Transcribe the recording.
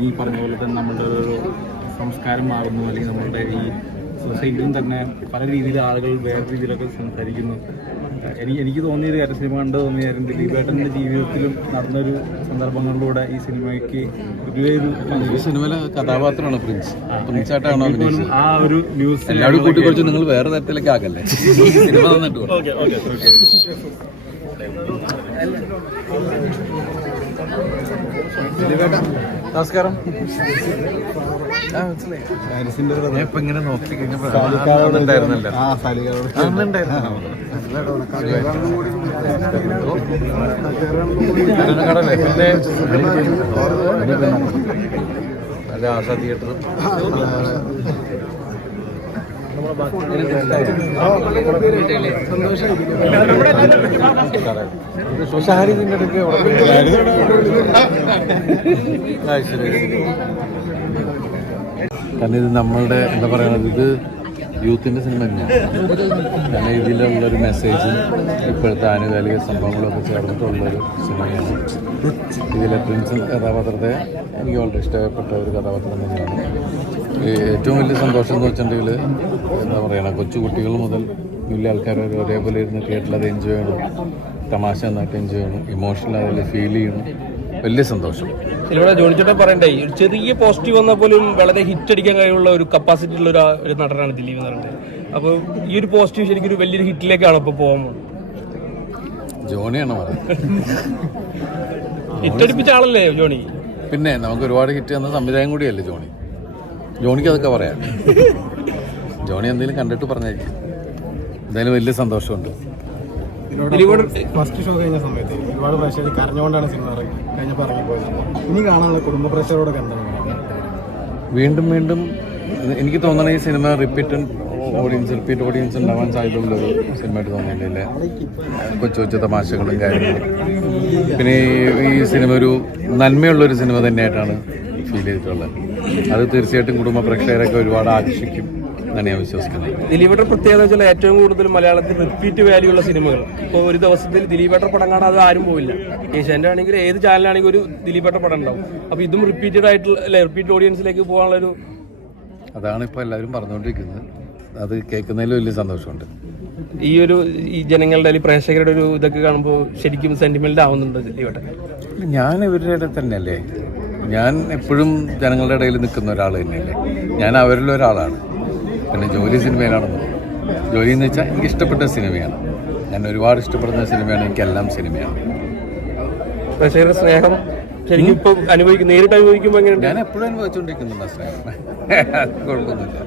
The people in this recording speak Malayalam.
ഈ പറഞ്ഞ പോലെ തന്നെ നമ്മളുടെ ഒരു സംസ്കാരം മാറുന്നു അല്ലെങ്കിൽ നമ്മളുടെ ഈ സൊസൈറ്റിയും തന്നെ പല രീതിയിൽ ആളുകൾ വേറെ രീതിയിലൊക്കെ സംസാരിക്കുന്നു. എനിക്ക് എനിക്ക് തോന്നിയൊരു കാര്യം സിനിമ കണ്ട് തോന്നിയ കാര്യം ദിലീപേട്ടന്റെ ജീവിതത്തിലും നടന്നൊരു സന്ദർഭങ്ങളിലൂടെ ഈ സിനിമയ്ക്ക് വലിയൊരു സിനിമയിലെ കഥാപാത്രമാണ് പ്രിൻസ്. പ്രിൻസ് ആയിട്ടാണ് ആ ഒരു ന്യൂസ് എല്ലാവരും കുറച്ച് നിങ്ങൾ വേറെ തരത്തിലേക്ക് ആക്കല്ലേ? സിനിമ തന്നിട്ട് പോകണം. Okay okay okay. നമസ്കാരം. ഞാൻ ഇപ്പൊ ഇങ്ങനെ നോക്കി സാലികാരോട് കടല്ലേ പിന്നെ ആശാ തിയേറ്ററും ഷാരി നിന്റെ അടുക്ക്. കാരണം ഇത് നമ്മളുടെ എന്താ പറയുന്നത് ഇത് യൂത്തിന്റെ സിനിമ തന്നെയാണ് കാരണം ഇതിലുള്ളൊരു മെസ്സേജും ഇപ്പോഴത്തെ ആനുകാലിക സംഭവങ്ങളൊക്കെ ചേർന്നിട്ടുള്ളൊരു സിനിമയാണ് ഇതിലെ പ്രിൻസിൻ കഥാപാത്രത്തെ എനിക്ക് വളരെ ഇഷ്ടപ്പെട്ട ഒരു കഥാപാത്രം തന്നെയാണ്. ഏറ്റവും വലിയ സന്തോഷം എന്ന് വെച്ചിട്ടുണ്ടെങ്കിൽ എന്താ പറയുക കൊച്ചുകുട്ടികൾ മുതൽ വലിയ ആൾക്കാർ ഒരേപോലെ ഇരുന്ന് അത് എൻജോയ് ചെയ്യണം. തമാശ നന്നായിട്ട് എൻജോയ് ചെയ്യണം. ഇമോഷണൽ അതിൽ ഫീൽ ചെയ്യണം. വലിയ സന്തോഷം. ഇതിലൂടെ ജോണിച്ചേട്ടൻ പറയണ്ടേ ഒരു ചെറിയ പോസിറ്റീവ് വന്നാൽ പോലും വളരെ ഹിറ്റ് അടിക്കാൻ കഴിവുള്ള ഒരു കപ്പാസിറ്റി ഉള്ള ഒരു നടനാണ് ദിലീപ് എന്ന് പറയുന്നത്. അപ്പോൾ ഈ ഒരു പോസിറ്റീവ് ശരിക്കും ഒരു വലിയൊരു ഹിറ്റിലേക്കാണ് ഇപ്പൊ പോകാൻ പോകുന്നത്. ജോണിയാണ് പറയുന്നത് ഹിറ്റ് അടിപ്പിച്ച ആളല്ലേ ജോണി? പിന്നെ നമുക്ക് ഒരുപാട് ഹിറ്റ് തന്ന സംവിധായകം കൂടിയല്ലേ ജോണി? ജോണിക്ക് അതൊക്കെ പറയാം. ജോണി എന്തെങ്കിലും കണ്ടിട്ട് പറഞ്ഞേക്കും. എന്തായാലും വലിയ സന്തോഷമുണ്ട്. ഫസ്റ്റ് ഷോ കഴിഞ്ഞ സമയത്ത് ഒരുപാട് പ്രേക്ഷകർ കരഞ്ഞുകൊണ്ടാണ് സിനിമ ഇറങ്ങി കഴിഞ്ഞപ്പോൾ ഇറങ്ങിപ്പോയത് ഇനി കാണാനുള്ള കുടുംബ പ്രേക്ഷകരോടൊക്കെ എന്താണ് വീണ്ടും വീണ്ടും എനിക്ക് തോന്നണ ഈ cinema repeat audience repeat audience ഉണ്ടാവാൻ സാധ്യതയുള്ളൊരു സിനിമയായിട്ട് തോന്നിയില്ലേ കൊച്ചു കൊച്ചു തമാശകളും കാര്യങ്ങളും. പിന്നെ ഈ- ഈ സിനിമ ഒരു നന്മയുള്ളൊരു സിനിമ തന്നെയായിട്ടാണ് ഫീൽ ചെയ്തിട്ടുള്ളത്. അത് തീർച്ചയായിട്ടും കുടുംബ പ്രേക്ഷകരൊക്കെ ഒരുപാട് ആകർഷിക്കും. എന്നാണ് ഞാൻ വിശ്വസിക്കുന്നത്. ദിലീപേട്ടർ പ്രത്യേകത വെച്ചാൽ ഏറ്റവും കൂടുതൽ മലയാളത്തിൽ റിപ്പീറ്റ് വാല്യൂ ഉള്ള സിനിമകൾ. ഇപ്പോൾ ഒരു ദിവസത്തിൽ ദിലീപേട്ടർ പടം കാണാതെ ആരും പോവില്ല. ഏഷ്യാന്റെ ആണെങ്കിൽ ഏത് ചാനലാണെങ്കിൽ ഒരു ദിലീപേട്ടർ പടം ഉണ്ടാവും. അപ്പോൾ ഇതും റിപ്പീറ്റഡ് ആയിട്ടുള്ള അല്ലെ റിപ്പീറ്റ് ഓഡിയൻസിലേക്ക് പോകാനുള്ളൊരു അതാണ് ഇപ്പോൾ എല്ലാവരും പറഞ്ഞുകൊണ്ടിരിക്കുന്നത്. അത് കേൾക്കുന്നതിൽ വലിയ സന്തോഷമുണ്ട്. ഈ ഒരു ഈ ജനങ്ങളുടെ അല്ലെങ്കിൽ പ്രേക്ഷകരുടെ ഒരു ഇതൊക്കെ കാണുമ്പോൾ ശരിക്കും സെന്റിമെന്റ് ആവുന്നുണ്ട് ദിലീപേട്ടൻ? ഞാൻ ഇവരുടെ ഇടയിൽ തന്നെയല്ലേ. ഞാൻ എപ്പോഴും ജനങ്ങളുടെ ഇടയിൽ നിൽക്കുന്ന ഒരാൾ തന്നെയല്ലേ. ഞാൻ അവരിൽ ഒരാളാണ്. പിന്നെ ജോലി സിനിമയിലാണെന്ന്. ജോലി എന്ന് വെച്ചാൽ എനിക്ക് ഇഷ്ടപ്പെട്ട സിനിമയാണ്. ഞാൻ ഒരുപാട് ഇഷ്ടപ്പെടുന്ന സിനിമയാണ് എനിക്കെല്ലാം സിനിമയാണ്. സ്നേഹം ശരിക്കും ഇപ്പം അനുഭവിക്കും നേരിട്ട് അനുഭവിക്കുമ്പോൾ ഞാൻ എപ്പോഴും അനുഭവിച്ചുകൊണ്ടിരിക്കുന്നുണ്ട് സ്നേഹം. കുഴപ്പമൊന്നുമില്ല.